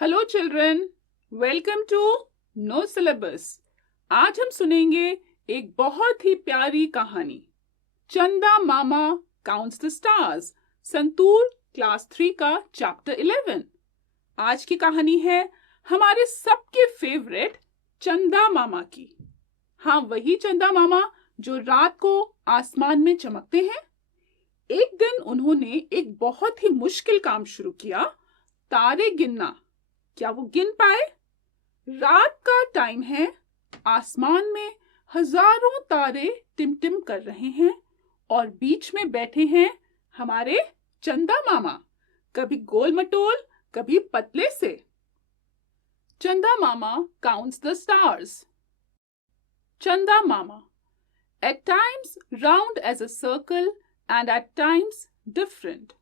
Hello children, welcome to no syllabus. आज हम सुनेंगे एक बहुत ही प्यारी कहानी, Chanda Mama counts the stars, Santoor class 3 का चैप्टर 11। आज की कहानी है हमारे सबके फेवरेट चंदा मामा की। हाँ, वही चंदा मामा जो रात को आसमान में चमकते हैं। एक दिन उन्होंने एक बहुत ही मुश्किल काम शुरू किया, तारे गिनना। क्या वो गिन पाए? रात का टाइम है, आसमान में हजारों तारे टिमटिम कर रहे हैं और बीच में बैठे हैं हमारे चंदा मामा, कभी गोल मटोल कभी पतले से। चंदा मामा काउंट्स द स्टार्स। चंदा मामा, at times round as a circle and at times different.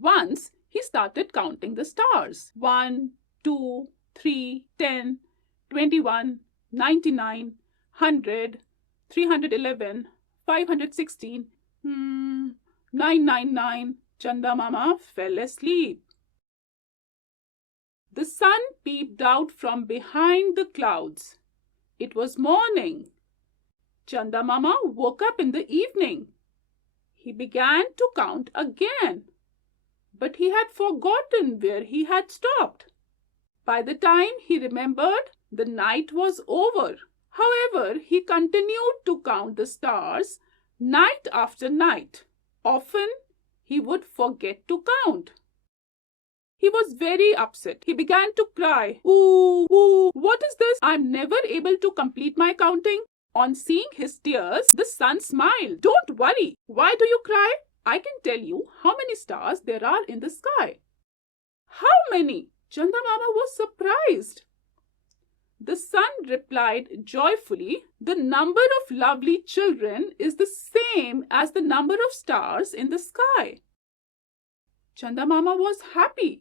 Once he started counting the stars. 1, 2, 3, 10, 21, 99, 100, 311, 516, 999. Chanda Mama fell asleep. The sun peeped out from behind the clouds. It was morning. Chanda Mama woke up in the evening. He began to count again, but he had forgotten where he had stopped. By the time he remembered, the night was over. However, he continued to count the stars night after night. Often, he would forget to count. He was very upset. He began to cry. Ooh, ooh, what is this? I'm never able to complete my counting. On seeing his tears, the sun smiled. Don't worry. Why do you cry? I can tell you how many stars there are in the sky. How many? Chanda Mama was surprised. The sun replied joyfully, the number of lovely children is the same as the number of stars in the sky. Chanda Mama was happy.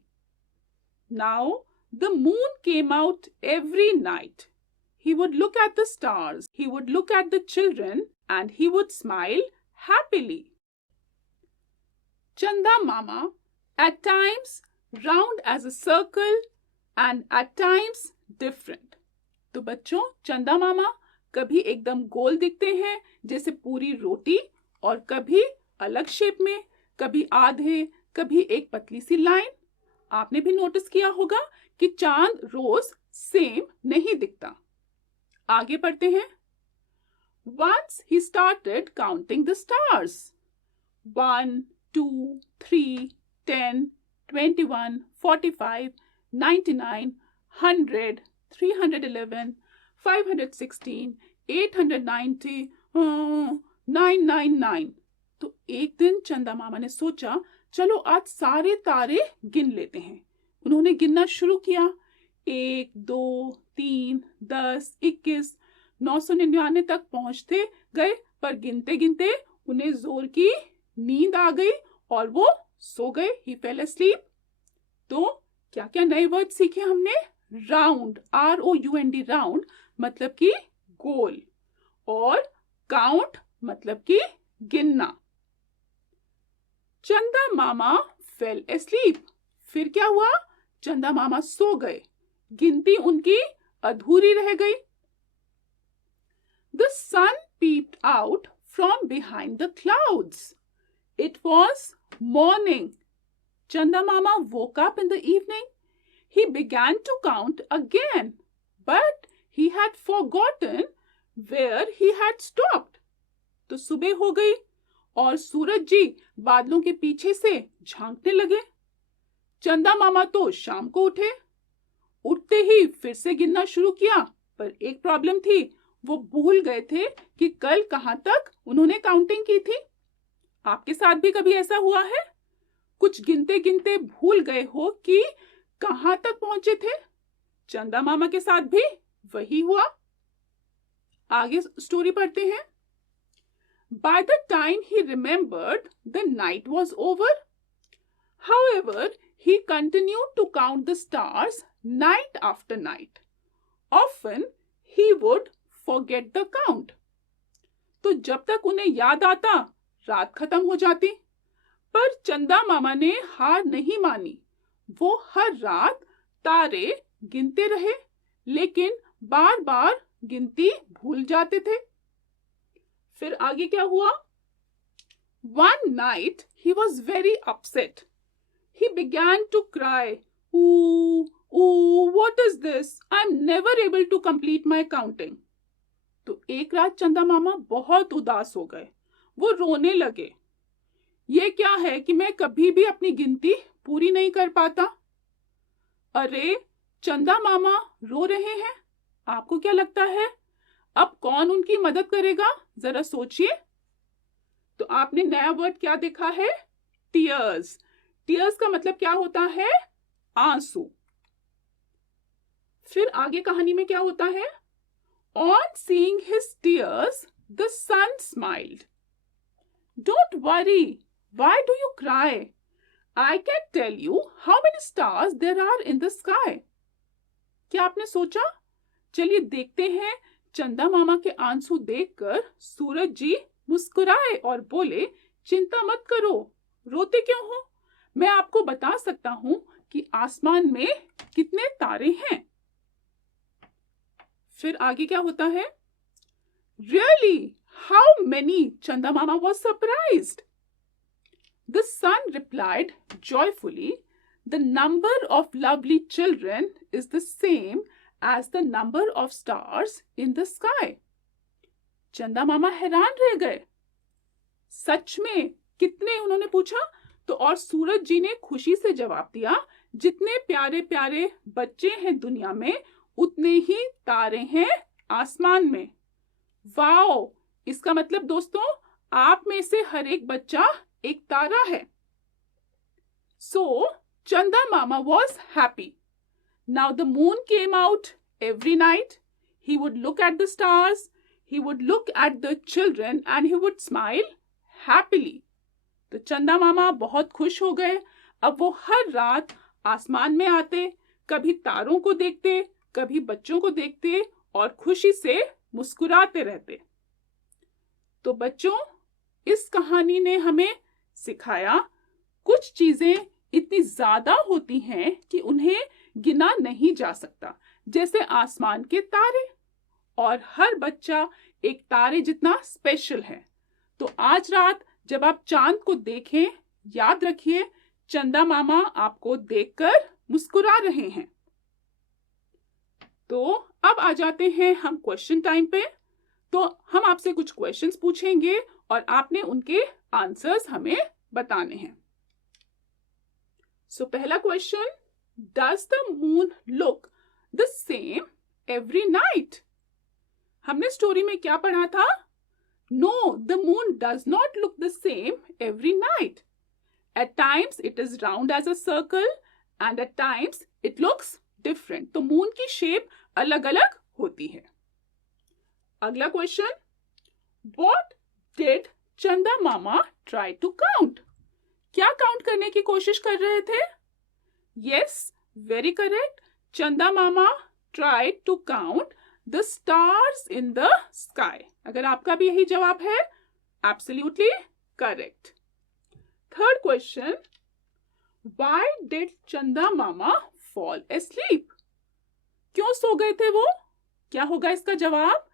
Now the moon came out every night. He would look at the stars, he would look at the children, and he would smile happily. Chanda Mama, at times round as a circle and at times different. तो बच्चों, चंदा मामा कभी एकदम गोल दिखते हैं जैसे पूरी रोटी, और कभी अलग शेप में, कभी आधे, कभी एक पतली सी लाइन। आपने भी नोटिस किया होगा कि चांद रोज सेम नहीं दिखता। आगे पढ़ते हैं। Once he started counting the stars. 1, 2, 3, 10, 21, 45, 99, 100, 311, 516, 890, 999। तो एक दिन चंदा मामा ने सोचा, चलो आज सारे तारे गिन लेते हैं। उन्होंने गिनना शुरू किया। 1, 2, 3, 10, 21, 999 तक पहुंचते गए, पर गिनते गिनते उन्हें जोर की नींद आ गई और वो सो गए। ही फेल अस्लीप। तो क्या क्या नए वर्ड सीखे हमने? राउंड, ROUND, राउंड मतलब कि गोल, और काउंट मतलब कि गिनना। चंदा मामा फेल अस्लीप। फिर क्या हुआ? चंदा मामा सो गए, गिनती उनकी अधूरी रह गई। The sun peeped out from behind the clouds. It was morning. Chanda Mama woke up in the evening. He began to count again, but he had forgotten where he had stopped. तो सुबह हो गई और सूरज जी बादलों के पीछे से झांकने लगे। चंदा मामा तो शाम को उठे। उठते ही फिर से गिनना शुरू किया, पर एक प्रॉब्लम थी, वो भूल गए थे कि कल कहां तक उन्होंने काउंटिंग की थी। आपके साथ भी कभी ऐसा हुआ है? कुछ गिनते गिनते भूल गए हो कि कहां तक पहुंचे थे? चंदा मामा के साथ भी वही हुआ। आगे स्टोरी पढ़ते हैं। By the time he remembered, the night was over. However, he continued to count the stars night after night. Often, he would forget the count. तो जब तक उन्हें याद आता, रात खत्म हो जाती। पर चंदा मामा ने हार नहीं मानी। वो हर रात तारे गिनते रहे, लेकिन बार बार गिनती भूल जाते थे। फिर आगे क्या हुआ? One night he was very upset. He began to cry. Ooh, ooh, what is this? I'm never able to complete my counting. तो एक रात चंदा मामा बहुत उदास हो गए। वो रोने लगे। ये क्या है कि मैं कभी भी अपनी गिनती पूरी नहीं कर पाता। अरे, चंदा मामा रो रहे हैं। आपको क्या लगता है अब कौन उनकी मदद करेगा? जरा सोचिए। तो आपने नया वर्ड क्या देखा है? टीयर्स। टीयर्स का मतलब क्या होता है? आंसू। फिर आगे कहानी में क्या होता है? On seeing his tears, the sun smiled. Don't worry. Why do you cry? I can tell you how many stars there are in the sky. क्या आपने सोचा? चलिए देखते हैं। चंदा मामा के आंसू देखकर सूरज जी मुस्कुराए और बोले, चिंता मत करो, रोते क्यों हो? मैं आपको बता सकता हूं कि आसमान में कितने तारे हैं। फिर आगे क्या होता है? Really? How many? Chanda Mama was surprised. The sun replied joyfully, the number of lovely children is the same as the number of stars in the sky. चंदा मामा हैरान रह गए। सच में? कितने? उन्होंने पूछा। तो और सूरज जी ने खुशी से जवाब दिया, जितने प्यारे प्यारे बच्चे हैं दुनिया में, उतने ही तारे हैं आसमान में। वाओ! इसका मतलब दोस्तों, आप में से हर एक बच्चा एक तारा है। So, Chanda Mama was happy. Now the moon came out every night. He would look at the stars, he would look at the children and he would smile happily. तो चंदा मामा बहुत खुश हो गए। अब वो हर रात आसमान में आते, कभी तारों को देखते, कभी बच्चों को देखते और खुशी से मुस्कुराते रहते। तो बच्चों, इस कहानी ने हमें सिखाया कुछ चीजें इतनी ज्यादा होती हैं कि उन्हें गिना नहीं जा सकता, जैसे आसमान के तारे, और हर बच्चा एक तारे जितना स्पेशल है। तो आज रात जब आप चांद को देखें, याद रखिए चंदा मामा आपको देखकर मुस्कुरा रहे हैं। तो अब आ जाते हैं हम क्वेश्चन टाइम पे। तो हम आपसे कुछ क्वेश्चंस पूछेंगे और आपने उनके आंसर्स हमें बताने हैं। सो पहला question, does the moon look the same every night? हमने स्टोरी में क्या पढ़ा था? No, the moon does not look the same every night. At times it is round as a circle and at times it looks different. तो moon की shape अलग अलग होती है। अगला क्वेश्चन, What did चंदा मामा try to count? क्या count करने की कोशिश कर रहे थे? Yes, very correct. चंदा मामा tried to count the stars in the sky. अगर आपका भी यही जवाब है, absolutely correct. Third question, why did चंदा मामा fall asleep? क्यों सो गए थे वो? क्या होगा इसका जवाब?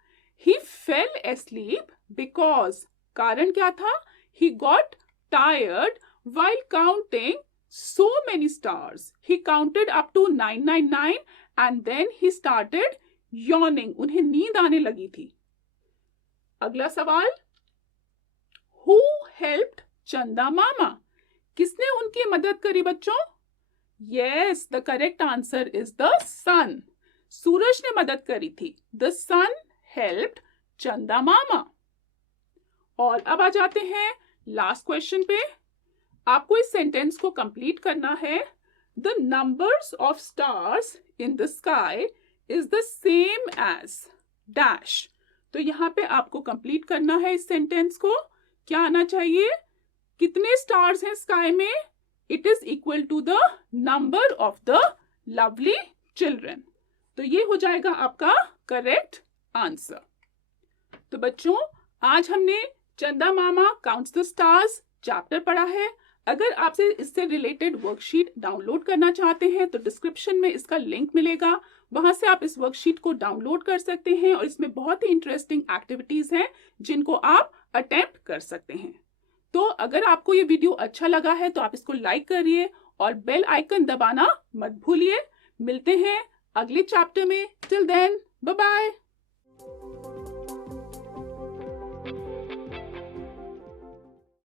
He fell asleep because, कारण क्या था? He got tired while counting so many stars. He counted up to 999 and then he started yawning. उन्हें नींद आने लगी थी। अगला सवाल, Who helped चंदा मामा? किसने उनकी मदद करी बच्चों? Yes, the correct answer is the sun. सूरज ने मदद करी थी। The sun helped चंदा मामा। और अब आ जाते हैं लास्ट क्वेश्चन पे। आपको इस सेंटेंस को कंप्लीट करना है। The numbers of stars in the sky is the same as dash. तो यहाँ पे आपको कंप्लीट करना है इस सेंटेंस को। क्या आना चाहिए? कितने स्टार्स हैं स्काई में? It is equal to the number of the lovely children. तो ये हो जाएगा आपका करेक्ट आंसर। तो बच्चों, आज हमने चंदा Mama counts the stars chapter पढ़ा है। अगर आपसे इससे रिलेटेड वर्कशीट डाउनलोड करना चाहते हैं तो डिस्क्रिप्शन में इसका लिंक मिलेगा, वहां से आप इस वर्कशीट को डाउनलोड कर सकते हैं और इसमें बहुत ही इंटरेस्टिंग एक्टिविटीज हैं जिनको आप अटेम्प्ट कर सकते हैं। तो अगर आपको ये वीडियो अच्छा लगा है तो आप इसको लाइक करिए और बेल आइकन दबाना मत भूलिए। मिलते हैं अगले चैप्टर में। Till then, bye bye.